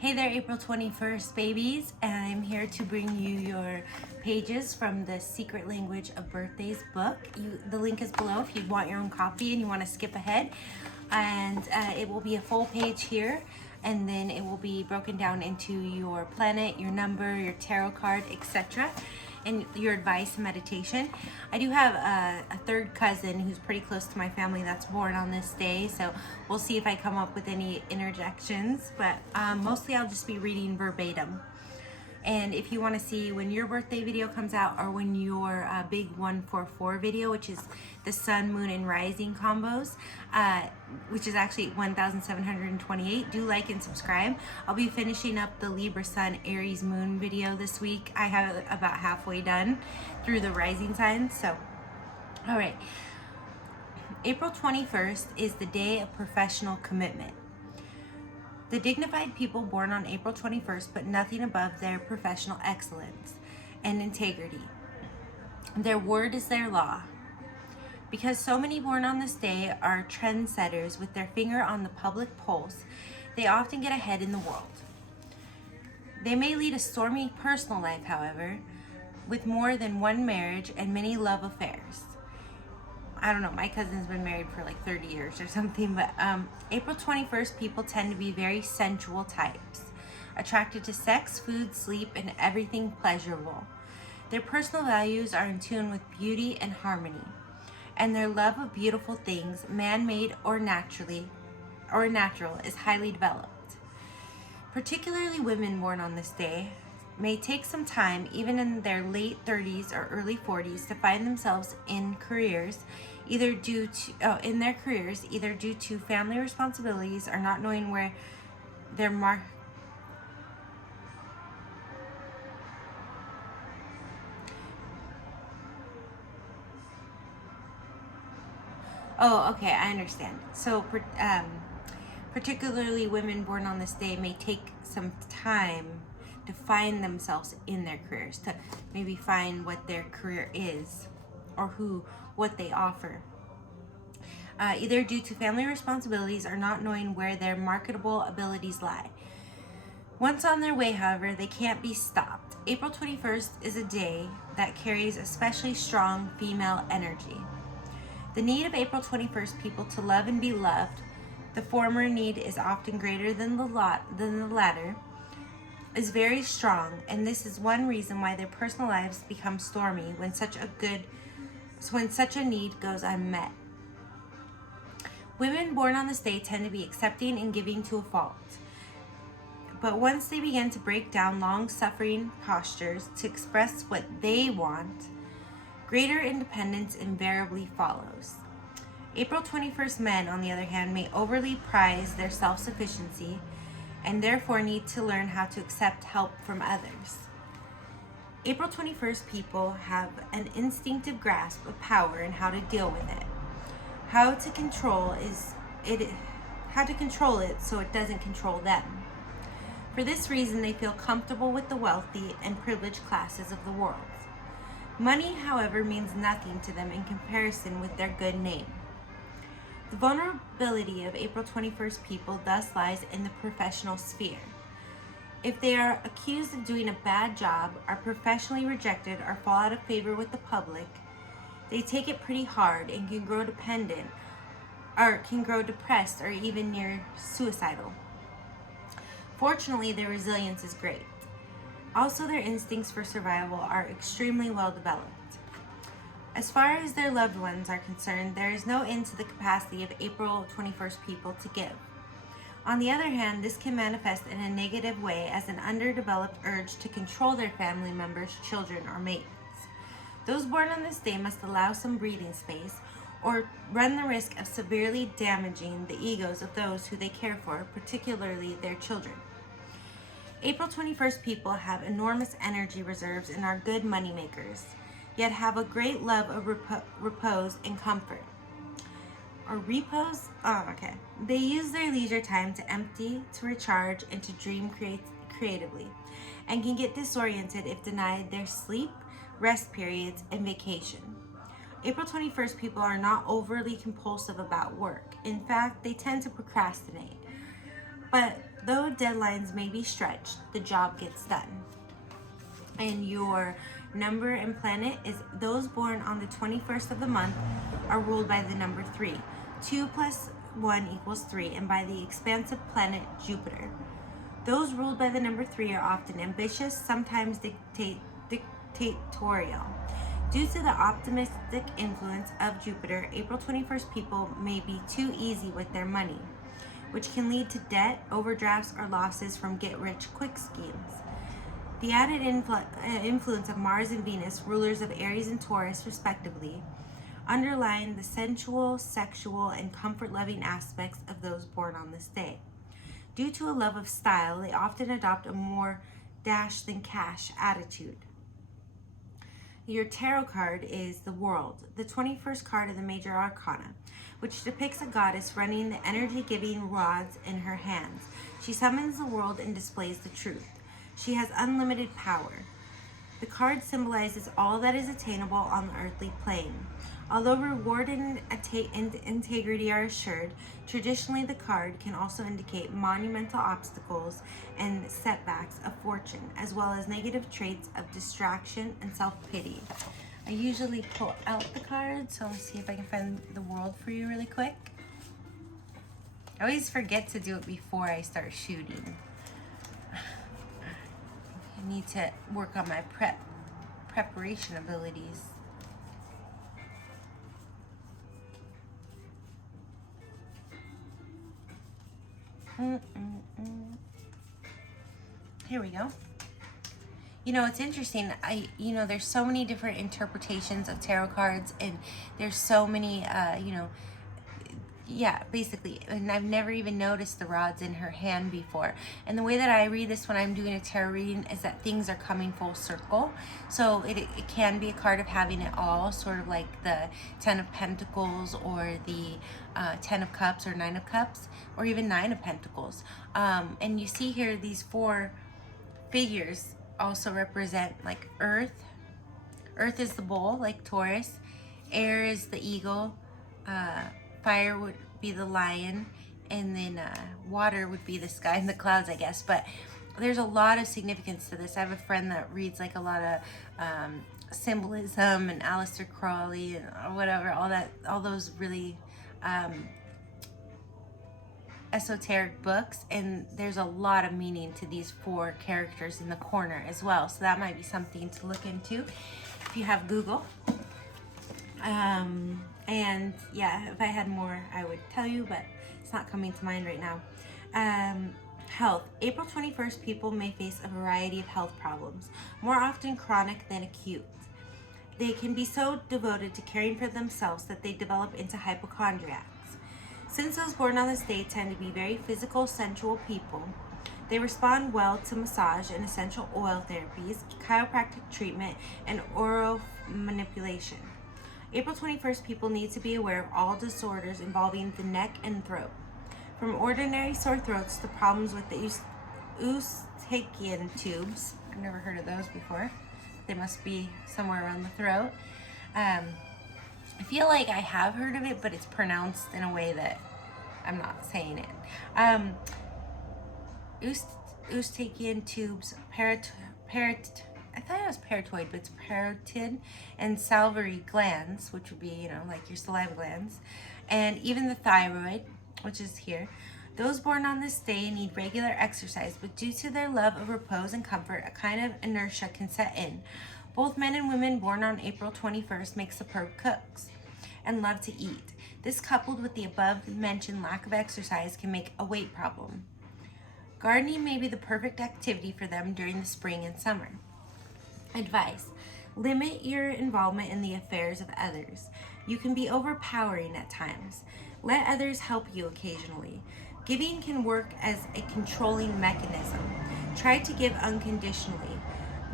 Hey there, April 21st, babies, and I'm here to bring you your pages from the Secret Language of Birthdays book. The link is below if you want your own copy and you want to skip ahead. And it will be a full page here, and then it will be broken down into your planet, your number, your tarot card, etc., and your advice and meditation. I do have a third cousin who's pretty close to my family that's born on this day, so we'll see if I come up with any interjections, but mostly I'll just be reading verbatim. And if you want to see when your birthday video comes out, or when your big 144 video, which is the sun, moon, and rising combos, which is actually 1,728, do like and subscribe. I'll be finishing up the Libra sun, Aries moon video this week. I have it about halfway done through the rising signs. So, all right. April 21st is the day of professional commitment. The dignified people born on April 21st put nothing above their professional excellence and integrity. Their word is their law. Because so many born on this day are trendsetters with their finger on the public pulse, they often get ahead in the world. They may lead a stormy personal life, however, with more than one marriage and many love affairs. I don't know, my cousin's been married for like 30 years or something, but April 21st people tend to be very sensual types, attracted to sex, food, sleep, and everything pleasurable. Their personal values are in tune with beauty and harmony, and their love of beautiful things, man-made or natural, is highly developed. Particularly women born on this day may take some time, even in their late 30s or early 40s, to find themselves in careers, either due to family responsibilities or not knowing where their Oh, okay, I understand. So, particularly women born on this day may take some time to find themselves in their careers, to maybe find what their career is or what they offer. Either due to family responsibilities or not knowing where their marketable abilities lie. Once on their way, however, they can't be stopped. April 21st is a day that carries especially strong female energy. The need of April 21st people to love and be loved, the former need is often greater than the latter, is very strong, and this is one reason why their personal lives become stormy when such a need goes unmet. Women born on this day tend to be accepting and giving to a fault. But once they begin to break down long-suffering postures to express what they want, greater independence invariably follows. April 21st men, on the other hand, may overly prize their self-sufficiency and therefore need to learn how to accept help from others. April 21st people have an instinctive grasp of power and how to deal with it. How to control it so it doesn't control them. For this reason, they feel comfortable with the wealthy and privileged classes of the world. Money, however, means nothing to them in comparison with their good name. The vulnerability of April 21st people thus lies in the professional sphere. If they are accused of doing a bad job, are professionally rejected, or fall out of favor with the public, they take it pretty hard and can grow depressed, or even near suicidal. Fortunately, their resilience is great. Also, their instincts for survival are extremely well developed. As far as their loved ones are concerned, there is no end to the capacity of April 21st people to give. On the other hand, this can manifest in a negative way as an underdeveloped urge to control their family members, children, or mates. Those born on this day must allow some breathing space, or run the risk of severely damaging the egos of those who they care for, particularly their children. April 21st people have enormous energy reserves and are good money makers, yet have a great love of repose and comfort. Or repose? Oh, okay. They use their leisure time to empty, to recharge, and to dream creatively, and can get disoriented if denied their sleep, rest periods, and vacation. April 21st people are not overly compulsive about work. In fact, they tend to procrastinate. But Though deadlines may be stretched, the job gets done. And your number and planet is those born on the 21st of the month are ruled by the number 3. 2 plus 1 equals 3, and by the expansive planet Jupiter. Those ruled by the number 3 are often ambitious, sometimes dictatorial. Due to the optimistic influence of Jupiter, April 21st people may be too easy with their money, which can lead to debt, overdrafts, or losses from get-rich-quick schemes. The added influence of Mars and Venus, rulers of Aries and Taurus respectively, underline the sensual, sexual, and comfort-loving aspects of those born on this day. Due to a love of style, they often adopt a more dash than cash attitude. Your tarot card is the World, the 21st card of the Major Arcana, which depicts a goddess running the energy-giving rods in her hands. She summons the world and displays the truth. She has unlimited power. The card symbolizes all that is attainable on the earthly plane. Although reward and integrity are assured, traditionally the card can also indicate monumental obstacles and setbacks of fortune, as well as negative traits of distraction and self-pity. I usually pull out the card, so let's see if I can find the World for you really quick. I always forget to do it before I start shooting. I need to work on my preparation abilities. Here we go. You know, it's interesting. There's so many different interpretations of tarot cards, and there's so many, basically, and I've never even noticed the rods in her hand before. And the way that I read this when I'm doing a tarot reading is that things are coming full circle. So it can be a card of having it all, sort of like the 10 of Pentacles or the 10 of Cups or 9 of Cups or even 9 of Pentacles. And you see here these 4 figures also represent like Earth. Earth is the bull, like Taurus. Air is the eagle. Fire would be the lion, and then water would be the sky and the clouds, I guess. But there's a lot of significance to this. I have a friend that reads like a lot of symbolism and Aleister Crowley and whatever, all those really esoteric books, and there's a lot of meaning to these 4 characters in the corner as well. So that might be something to look into if you have Google. And yeah, if I had more, I would tell you, but it's not coming to mind right now. Health. April 21st, people may face a variety of health problems, more often chronic than acute. They can be so devoted to caring for themselves that they develop into hypochondriacs. Since those born on this day tend to be very physical, sensual people, they respond well to massage and essential oil therapies, chiropractic treatment, and oral manipulation. April 21st, people need to be aware of all disorders involving the neck and throat. From ordinary sore throats to problems with the Eustachian tubes. I've never heard of those before. They must be somewhere around the throat. I feel like I have heard of it, but it's pronounced in a way that I'm not saying it. Eustachian tubes, I thought it was parotid, but it's parotid, and salivary glands, which would be, like your saliva glands, and even the thyroid, which is here. Those born on this day need regular exercise, but due to their love of repose and comfort, a kind of inertia can set in. Both men and women born on April 21st make superb cooks and love to eat. This, coupled with the above-mentioned lack of exercise, can make a weight problem. Gardening may be the perfect activity for them during the spring and summer. Advice: limit your involvement in the affairs of others. You can be overpowering at times. Let others help you occasionally. Giving can work as a controlling mechanism. Try to give unconditionally.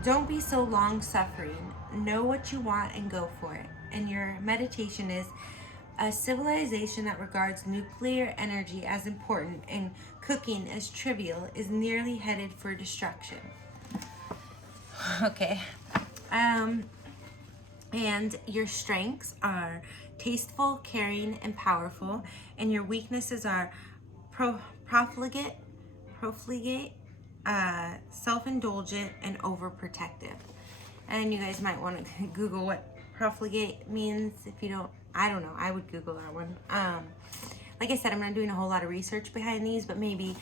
Don't be so long-suffering. Know what you want and go for it. And your meditation is: a civilization that regards nuclear energy as important and cooking as trivial is nearly headed for destruction. Okay. And your strengths are tasteful, caring, and powerful, and your weaknesses are profligate, profligate, self-indulgent, and overprotective. And you guys might want to Google what profligate means if you don't. I don't know. I would Google that one. Like I said, I'm not doing a whole lot of research behind these, but maybe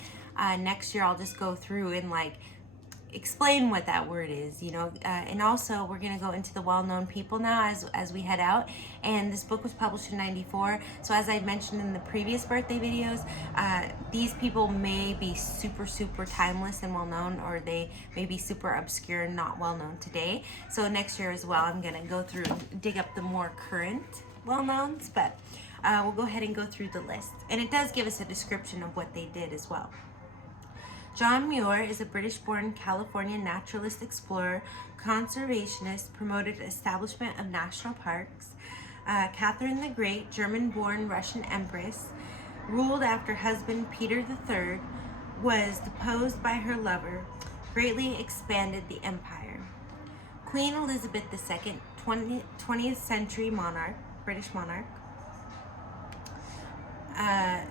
next year I'll just go through and like explain what that word is, you know. And also we're gonna go into the well-known people now as we head out. And this book was published in '94, so as I mentioned in the previous birthday videos, these people may be super timeless and well-known, or they may be super obscure and not well-known today. So next year as well, I'm gonna go through and dig up the more current well-knowns, but we'll go ahead and go through the list. And it does give us a description of what they did as well. John Muir is a British-born California naturalist explorer, conservationist, promoted establishment of national parks. Catherine the Great, German-born Russian empress, ruled after husband Peter III, was deposed by her lover, greatly expanded the empire. Queen Elizabeth II, 20th century monarch, British monarch.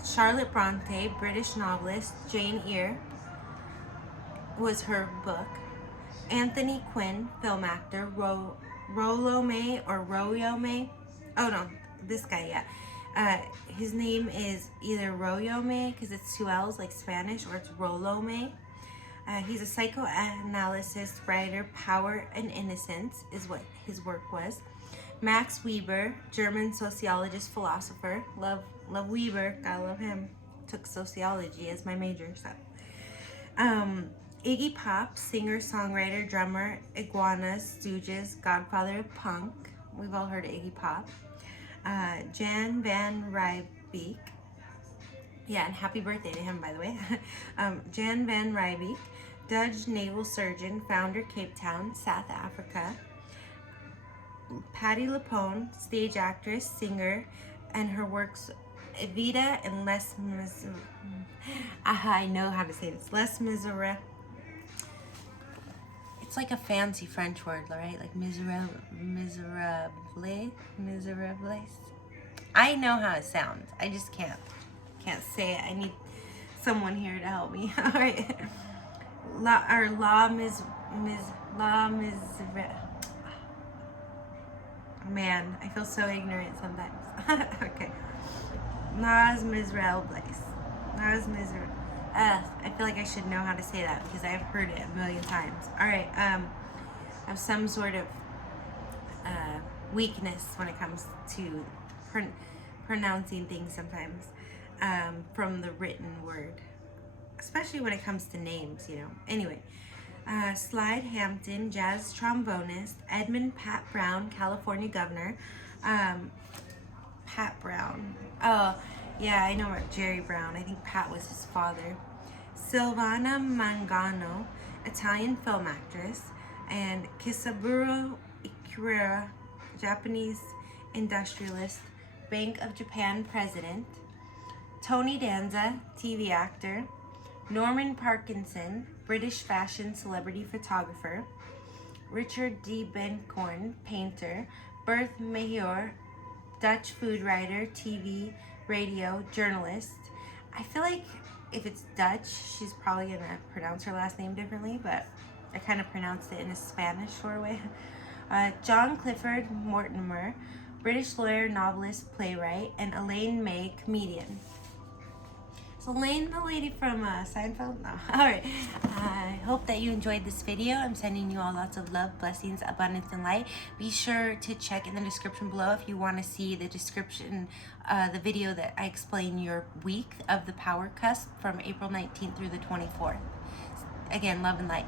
Charlotte Bronte, British novelist, Jane Eyre was her book. Anthony Quinn, film actor, Rollo May or Royo May. Oh no, this guy, yeah. His name is either Royo May because it's 2 L's like Spanish, or it's Rollo May. He's a psychoanalyst, writer. Power and Innocence is what his work was. Max Weber, German sociologist, philosopher. Love Weber, gotta love him. Took sociology as my major, so. Iggy Pop, singer, songwriter, drummer, Iguanas, Stooges, godfather of punk. We've all heard of Iggy Pop. Jan van Riebeek. Yeah, and happy birthday to him, by the way. Jan van Riebeek, Dutch naval surgeon, founder, Cape Town, South Africa. Patti LuPone, stage actress, singer, and her works Evita and Les Miserables. I know how to say this. Les Miserables. It's like a fancy French word, right? Like miserables. I know how it sounds. I just can't say it. I need someone here to help me. All right. La Miserables. Man, I feel so ignorant sometimes. Okay. Las Miserables. Las Miserables. I feel like I should know how to say that because I've heard it a million times. All right. I have some sort of weakness when it comes to pronouncing things sometimes from the written word, especially when it comes to names, you know. Anyway. Slide Hampton, jazz trombonist. Edmund Pat Brown, California governor. Pat Brown. Oh, yeah, I know about Jerry Brown. I think Pat was his father. Silvana Mangano, Italian film actress. And Kisaburo Ikura, Japanese industrialist, Bank of Japan president. Tony Danza, TV actor. Norman Parkinson, British fashion celebrity photographer. Richard D. Bencorn, painter. Berth Mahior, Dutch food writer, TV, radio, journalist. I feel like if it's Dutch, she's probably going to pronounce her last name differently, but I kind of pronounced it in a Spanish sort of way. John Clifford Mortimer, British lawyer, novelist, playwright. And Elaine May, comedian. So Elaine, the lady from Seinfeld? No. Alright. I hope that you enjoyed this video. I'm sending you all lots of love, blessings, abundance, and light. Be sure to check in the description below if you want to see the description, the video that I explain your week of the power cusp from April 19th through the 24th. Again, love and light.